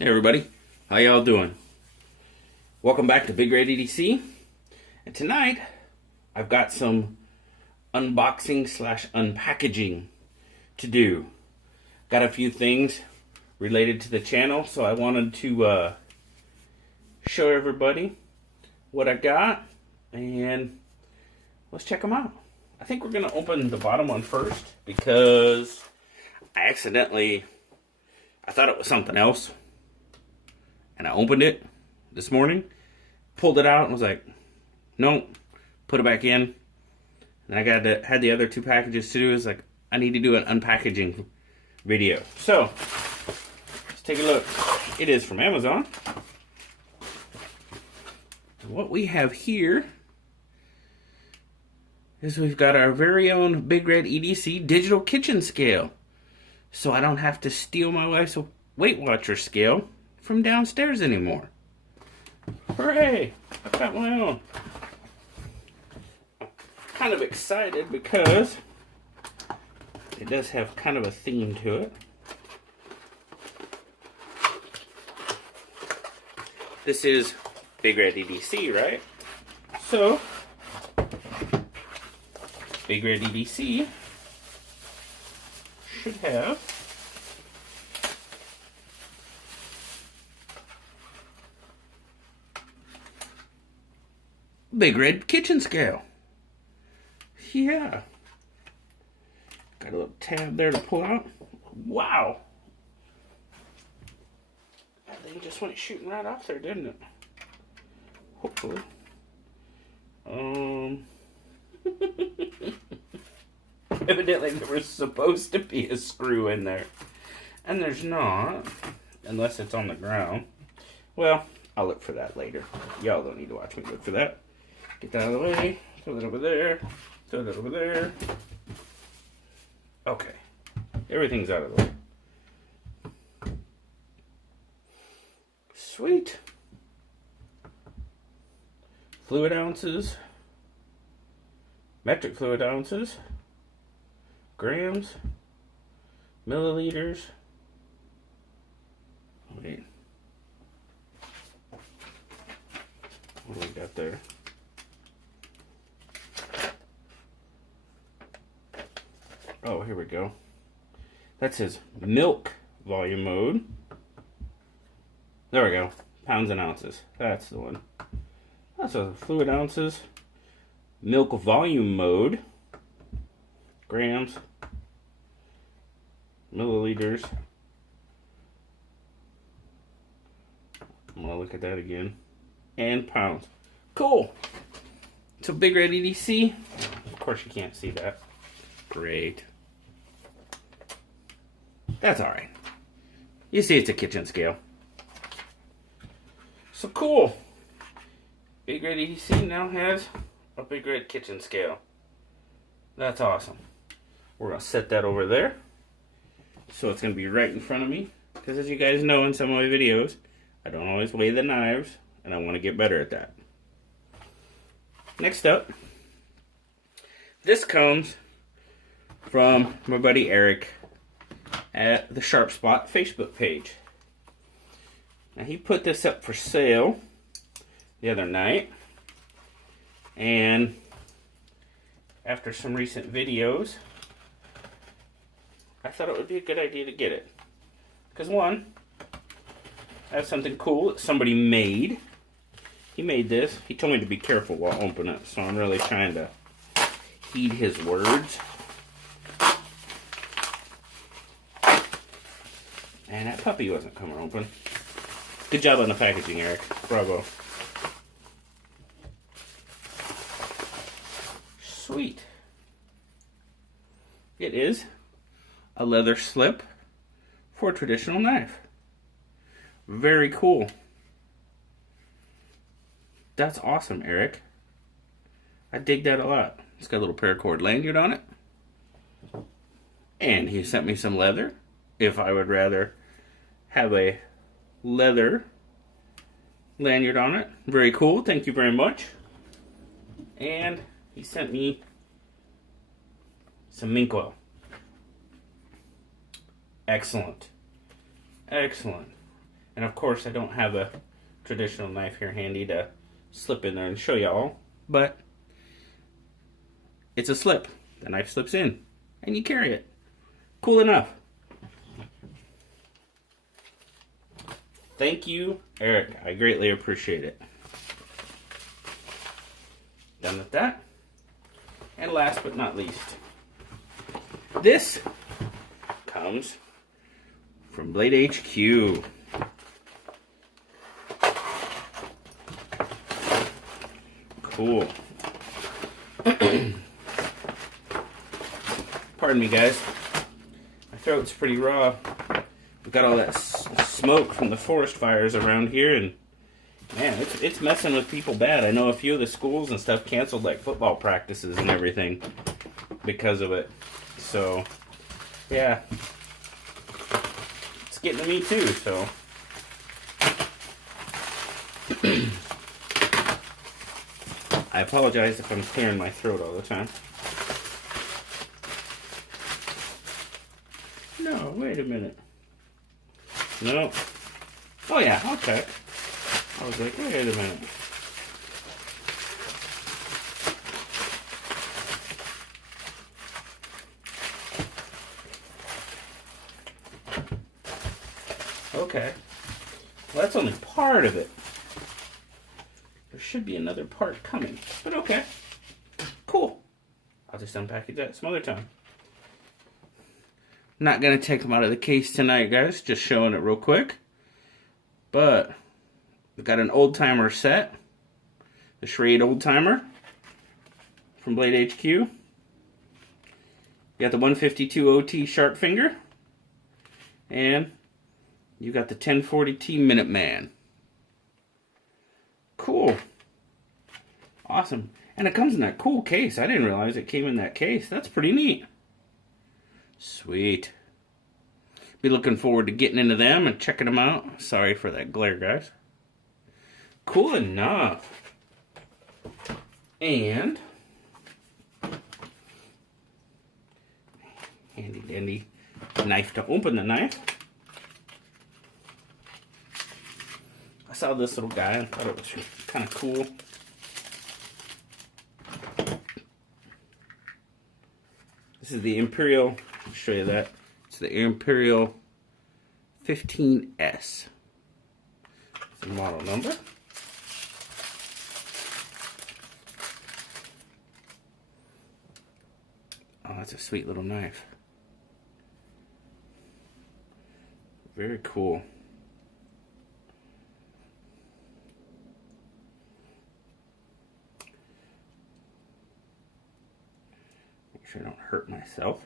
Hey everybody, how y'all doing? Welcome back to BladeHQ. And tonight, I've got some unboxing slash unpackaging to do. Got a few things related to the channel, so I wanted to show everybody what I got, and let's check them out. I think we're going to open the bottom one first, because I thought it was something else. And I opened it this morning, pulled it out, and was like, nope, put it back in. And I had the other two packages to do. It's like, I need to do an unpackaging video. So, let's take a look. It is from Amazon. What we have here is we've got our very own Big Red EDC digital kitchen scale. So I don't have to steal my wife's Weight Watcher scale from downstairs anymore. Hooray! I got my own. I'm kind of excited because it does have kind of a theme to it. This is Big Red EDC, right? So, Big Red EDC should have Big Red kitchen scale. Yeah. Got a little tab there to pull out. Wow. That thing just went shooting right off there, didn't it? Hopefully. Evidently there was supposed to be a screw in there. And there's not. Unless it's on the ground. Well, I'll look for that later. Y'all don't need to watch me look for that. Get that out of the way. Throw that over there. Throw that over there. Okay. Everything's out of the way. Sweet. Fluid ounces. Metric fluid ounces. Grams. Milliliters. Wait. What do we got there? Oh, here we go. That says milk volume mode. There we go. Pounds and ounces. That's the one. That's a fluid ounces. Milk volume mode. Grams. Milliliters. I'm going to look at that again. And pounds. Cool. So Big Red EDC. Of course you can't see that. Great. That's alright. You see it's a kitchen scale. So cool. Big Red EDC now has a Big Red kitchen scale. That's awesome. We're going to set that over there. So it's going to be right in front of me. Because as you guys know in some of my videos, I don't always weigh the knives. And I want to get better at that. Next up. This comes from my buddy Eric at the Sharp Spot Facebook page. Now he put this up for sale the other night, and after some recent videos, I thought it would be a good idea to get it. Because one, I have something cool that somebody made. He made this. He told me to be careful while opening it, so I'm really trying to heed his words. And that puppy wasn't coming open. Good job on the packaging, Eric. Bravo. Sweet. It is a leather slip for a traditional knife. Very cool. That's awesome, Eric. I dig that a lot. It's got a little paracord lanyard on it. And he sent me some leather, if I would rather have a leather lanyard on it. Very cool. Thank you very much. And he sent me some mink oil. Excellent. Excellent. And of course, I don't have a traditional knife here handy to slip in there and show y'all, but it's a slip. The knife slips in, and you carry it. Cool enough. Thank you, Eric. I greatly appreciate it. Done with that. And last but not least, this comes from BladeHQ. Cool. Pardon me, guys. My throat's pretty raw. We've got all that smoke from the forest fires around here, and man, it's messing with people bad. I know a few of the schools and stuff canceled like football practices and everything because of it. So, yeah, it's getting to me too. So, I apologize if I'm clearing my throat all the time. No, wait a minute. No. Oh yeah, okay. I was like, wait a minute. Okay. Well, that's only part of it. There should be another part coming. But okay. Cool. I'll just unpackage that some other time. Not going to take them out of the case tonight, guys. Just showing it real quick. But we've got an old timer set. The Schrade old timer from BladeHQ. You got the 152 OT sharp finger. And you got the 1040T Minuteman. Cool. Awesome. And it comes in that cool case. I didn't realize it came in that case. That's pretty neat. Sweet. Be looking forward to getting into them and checking them out. Sorry for that glare, guys. Cool enough. And handy dandy knife to open the knife. I saw this little guy and thought it was kind of cool. This is the Imperial. I'll show you that. It's the Imperial 15S. It's the model number. Oh, that's a sweet little knife. Very cool. Make sure I don't hurt myself.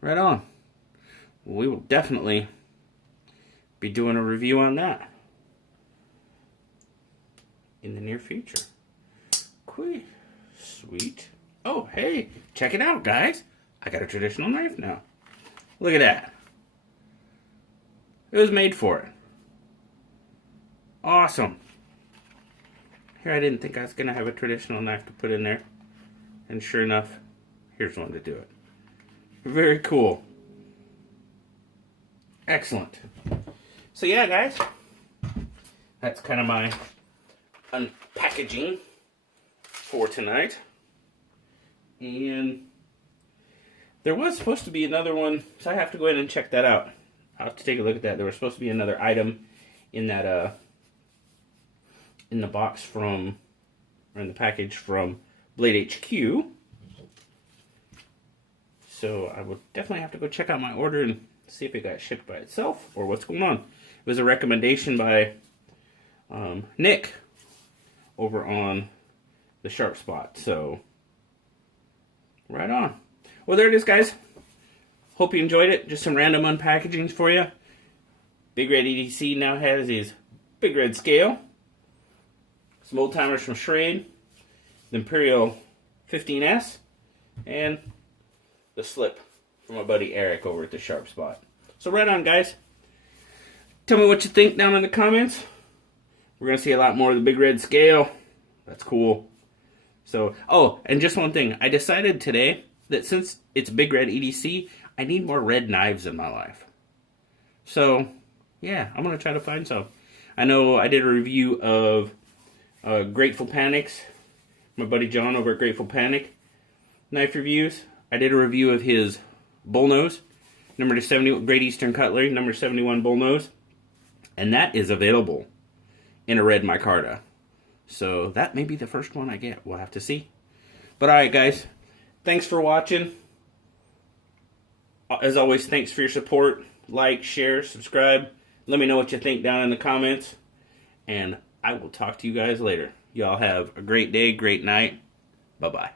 Right on. We will definitely be doing a review on that in the near future. Cool. Sweet. Oh, hey, check it out, guys. I got a traditional knife now. Look at that. It was made for it. Awesome. Here, I didn't think I was going to have a traditional knife to put in there. And sure enough, here's one to do it. Very cool. Excellent. So yeah, guys, that's kind of my unpackaging for tonight. And there was supposed to be another one, so I have to go ahead and check that out. I'll have to take a look at that. There was supposed to be another item in that in the box from, or in the package from BladeHQ. So I will definitely have to go check out my order and see if it got shipped by itself or what's going on. It was a recommendation by Nick over on the Sharp Spot. So right on. Well, there it is, guys. Hope you enjoyed it. Just some random unpackagings for you. Big Red EDC now has his Big Red scale. Some old timers from Schrade. The Imperial 15S. And the slip from my buddy Eric over at the Sharp Spot. So right on, guys. Tell me what you think down in the comments. We're going to see a lot more of the Big Red scale. That's cool. So, oh, and just one thing. I decided today that since it's Big Red EDC, I need more red knives in my life. So, Yeah, I'm going to try to find some. I know I did a review of Grateful Panic's, my buddy John over at Grateful Panic Knife Reviews. I did a review of his bullnose, number 70, Great Eastern Cutlery, number 71 bullnose. And that is available in a red micarta. So that may be the first one I get. We'll have to see. But alright guys, thanks for watching. As always, thanks for your support. Like, share, subscribe. Let me know what you think down in the comments. And I will talk to you guys later. Y'all have a great day, great night. Bye-bye.